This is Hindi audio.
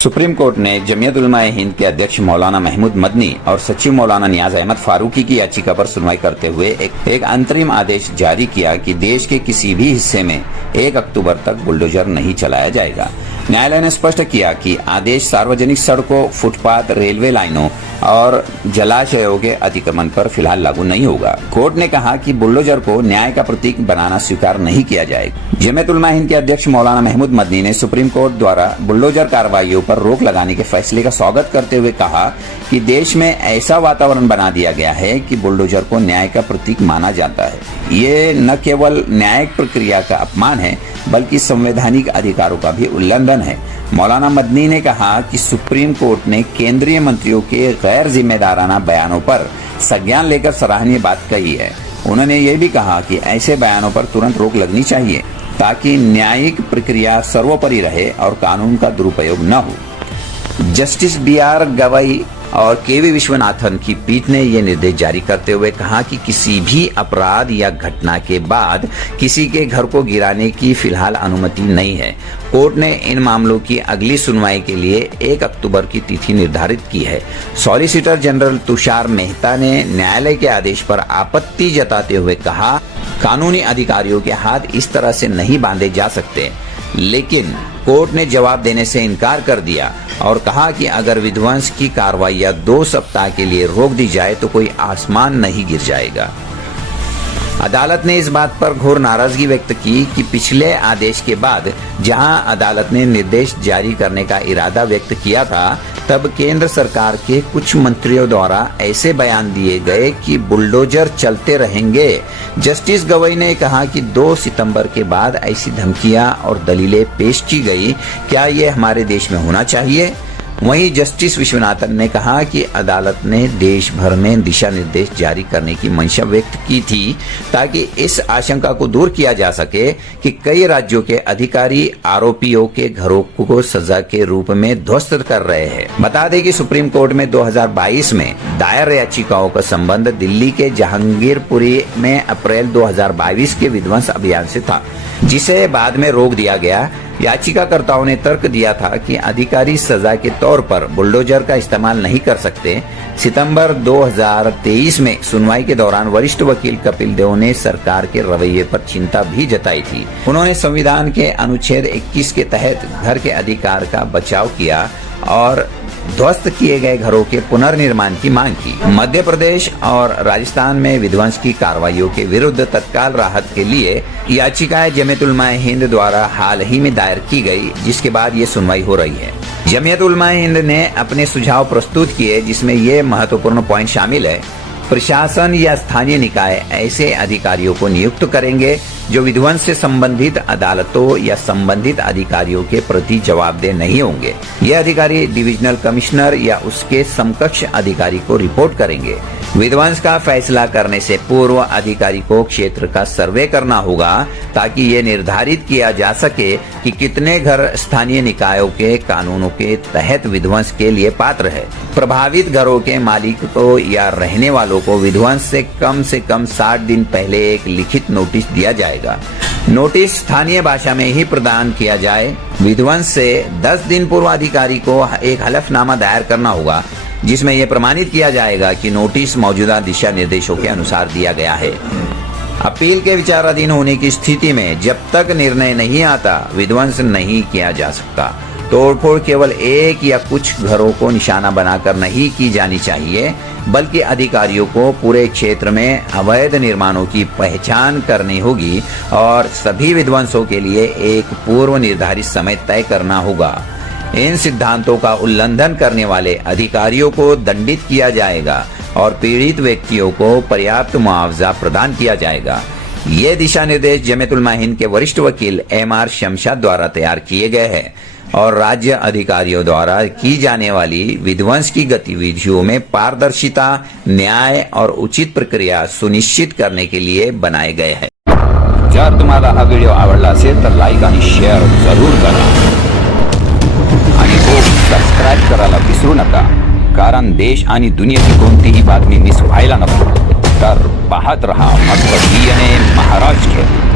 सुप्रीम कोर्ट ने जमीयत उलमा-ए हिंद के अध्यक्ष मौलाना महमूद मदनी और सचिव मौलाना नियाज अहमद फारूकी की याचिका पर सुनवाई करते हुए एक अंतरिम आदेश जारी किया कि देश के किसी भी हिस्से में 1 अक्टूबर तक बुलडोजर नहीं चलाया जाएगा। न्यायालय ने स्पष्ट किया कि आदेश सार्वजनिक सड़कों, फुटपाथ, रेलवे लाइनों और जलाशयों के अतिक्रमण पर फिलहाल लागू नहीं होगा। कोर्ट ने कहा कि बुलडोजर को न्याय का प्रतीक बनाना स्वीकार नहीं किया जाएगा। जमीयत उलमा हिंद के अध्यक्ष मौलाना महमूद मदनी ने सुप्रीम कोर्ट द्वारा बुलडोजर कार्रवाइयों पर रोक लगाने के फैसले का स्वागत करते हुए कहा कि देश में ऐसा वातावरण बना दिया गया है कि बुलडोजर को न्याय का प्रतीक माना जाता है। ये न केवल न्यायिक प्रक्रिया का अपमान है बल्कि संवैधानिक अधिकारों का भी उल्लंघन है। मौलाना मदनी ने कहा कि सुप्रीम कोर्ट ने केंद्रीय मंत्रियों के गैर जिम्मेदाराना बयानों पर संज्ञान लेकर सराहनीय बात कही है। उन्होंने ये भी कहा कि ऐसे बयानों पर तुरंत रोक लगनी चाहिए ताकि न्यायिक प्रक्रिया सर्वोपरि रहे और कानून का दुरुपयोग न हो। जस्टिस BR गवई और KV विश्वनाथन की पीठ ने ये निर्देश जारी करते हुए कहा कि किसी भी अपराध या घटना के बाद किसी के घर को गिराने की फिलहाल अनुमति नहीं है। कोर्ट ने इन मामलों की अगली सुनवाई के लिए 1 अक्टूबर की तिथि निर्धारित की है। सॉलिसिटर जनरल तुषार मेहता ने न्यायालय के आदेश पर आपत्ति जताते हुए कहा, कानूनी अधिकारियों के हाथ इस तरह से नहीं बांधे जा सकते। लेकिन कोर्ट ने जवाब देने से इनकार कर दिया और कहा कि अगर विध्वंस की कार्रवाई 2 सप्ताह के लिए रोक दी जाए तो कोई आसमान नहीं गिर जाएगा। अदालत ने इस बात पर घोर नाराजगी व्यक्त की कि पिछले आदेश के बाद जहां अदालत ने निर्देश जारी करने का इरादा व्यक्त किया था, तब केंद्र सरकार के कुछ मंत्रियों द्वारा ऐसे बयान दिए गए कि बुलडोजर चलते रहेंगे। जस्टिस गवई ने कहा कि 2 सितंबर के बाद ऐसी धमकियां और दलीलें पेश की गई, क्या ये हमारे देश में होना चाहिए? वहीं जस्टिस विश्वनाथन ने कहा कि अदालत ने देश भर में दिशा निर्देश जारी करने की मंशा व्यक्त की थी ताकि इस आशंका को दूर किया जा सके कि कई राज्यों के अधिकारी आरोपियों के घरों को सजा के रूप में ध्वस्त कर रहे हैं। बता दें कि सुप्रीम कोर्ट में 2022 में दायर याचिकाओं का संबंध दिल्ली के जहांगीरपुरी में अप्रैल 2022 के विध्वंस अभियान से था, जिसे बाद में रोक दिया गया। याचिकाकर्ताओं ने तर्क दिया था कि अधिकारी सजा के तौर पर बुलडोजर का इस्तेमाल नहीं कर सकते। सितंबर 2023 में सुनवाई के दौरान वरिष्ठ वकील कपिल देव ने सरकार के रवैये पर चिंता भी जताई थी। उन्होंने संविधान के अनुच्छेद 21 के तहत घर के अधिकार का बचाव किया और ध्वस्त किए गए घरों के पुनर्निर्माण की मांग की। मध्य प्रदेश और राजस्थान में विध्वंस की कार्रवाइयों के विरुद्ध तत्काल राहत के लिए याचिकाएं जमीयत उलमा हिंद द्वारा हाल ही में दायर की गई, जिसके बाद ये सुनवाई हो रही है। जमीयत उलमा हिंद ने अपने सुझाव प्रस्तुत किए, जिसमें ये महत्वपूर्ण पॉइंट शामिल है। प्रशासन या स्थानीय निकाय ऐसे अधिकारियों को नियुक्त करेंगे जो विध्वंस से संबंधित अदालतों या संबंधित अधिकारियों के प्रति जवाबदेह नहीं होंगे। ये अधिकारी डिविजनल कमिश्नर या उसके समकक्ष अधिकारी को रिपोर्ट करेंगे। विध्वंस का फैसला करने से पूर्व अधिकारी को क्षेत्र का सर्वे करना होगा ताकि ये निर्धारित किया जा सके कि कितने घर स्थानीय निकायों के कानूनों के तहत विध्वंस के लिए पात्र है। प्रभावित घरों के मालिक को या रहने वालों को विध्वंस से कम 60 दिन पहले एक लिखित नोटिस दिया जाएगा। नोटिस स्थानीय भाषा में ही प्रदान किया जाए। विध्वंस से 10 दिन पूर्व अधिकारी को एक हलफनामा दायर करना होगा, जिसमें यह प्रमाणित किया जाएगा कि नोटिस मौजूदा दिशा निर्देशों के अनुसार दिया गया है। अपील के विचाराधीन होने की स्थिति में जब तक निर्णय नहीं आता, विध्वंस नहीं किया जा सकता। तोड़फोड़ केवल एक या कुछ घरों को निशाना बनाकर नहीं की जानी चाहिए, बल्कि अधिकारियों को पूरे क्षेत्र में अवैध निर्माणों की पहचान करनी होगी और सभी विध्वंसों के लिए एक पूर्व निर्धारित समय तय करना होगा। इन सिद्धांतों का उल्लंघन करने वाले अधिकारियों को दंडित किया जाएगा और पीड़ित व्यक्तियों को पर्याप्त मुआवजा प्रदान किया जाएगा। ये दिशा निर्देश जमीयत उलमा हिंद के वरिष्ठ वकील MR शमशाद द्वारा तैयार किए गए हैं और राज्य अधिकारियों द्वारा की जाने वाली विध्वंस की गतिविधियों में पारदर्शिता, न्याय और उचित प्रक्रिया सुनिश्चित करने के लिए बनाए गए हैं। जर तुम्हाला हा व्हिडिओ आवडला असेल तर लाईक आणि शेअर जरूर करा आणि हो सबस्क्राईब करायला विसरू नका, कारण देश आणि दुनियेची कोणतीही बातमी मिस व्हायला नको। तर पाहत रहा फक्त DNA महाराष्ट्र।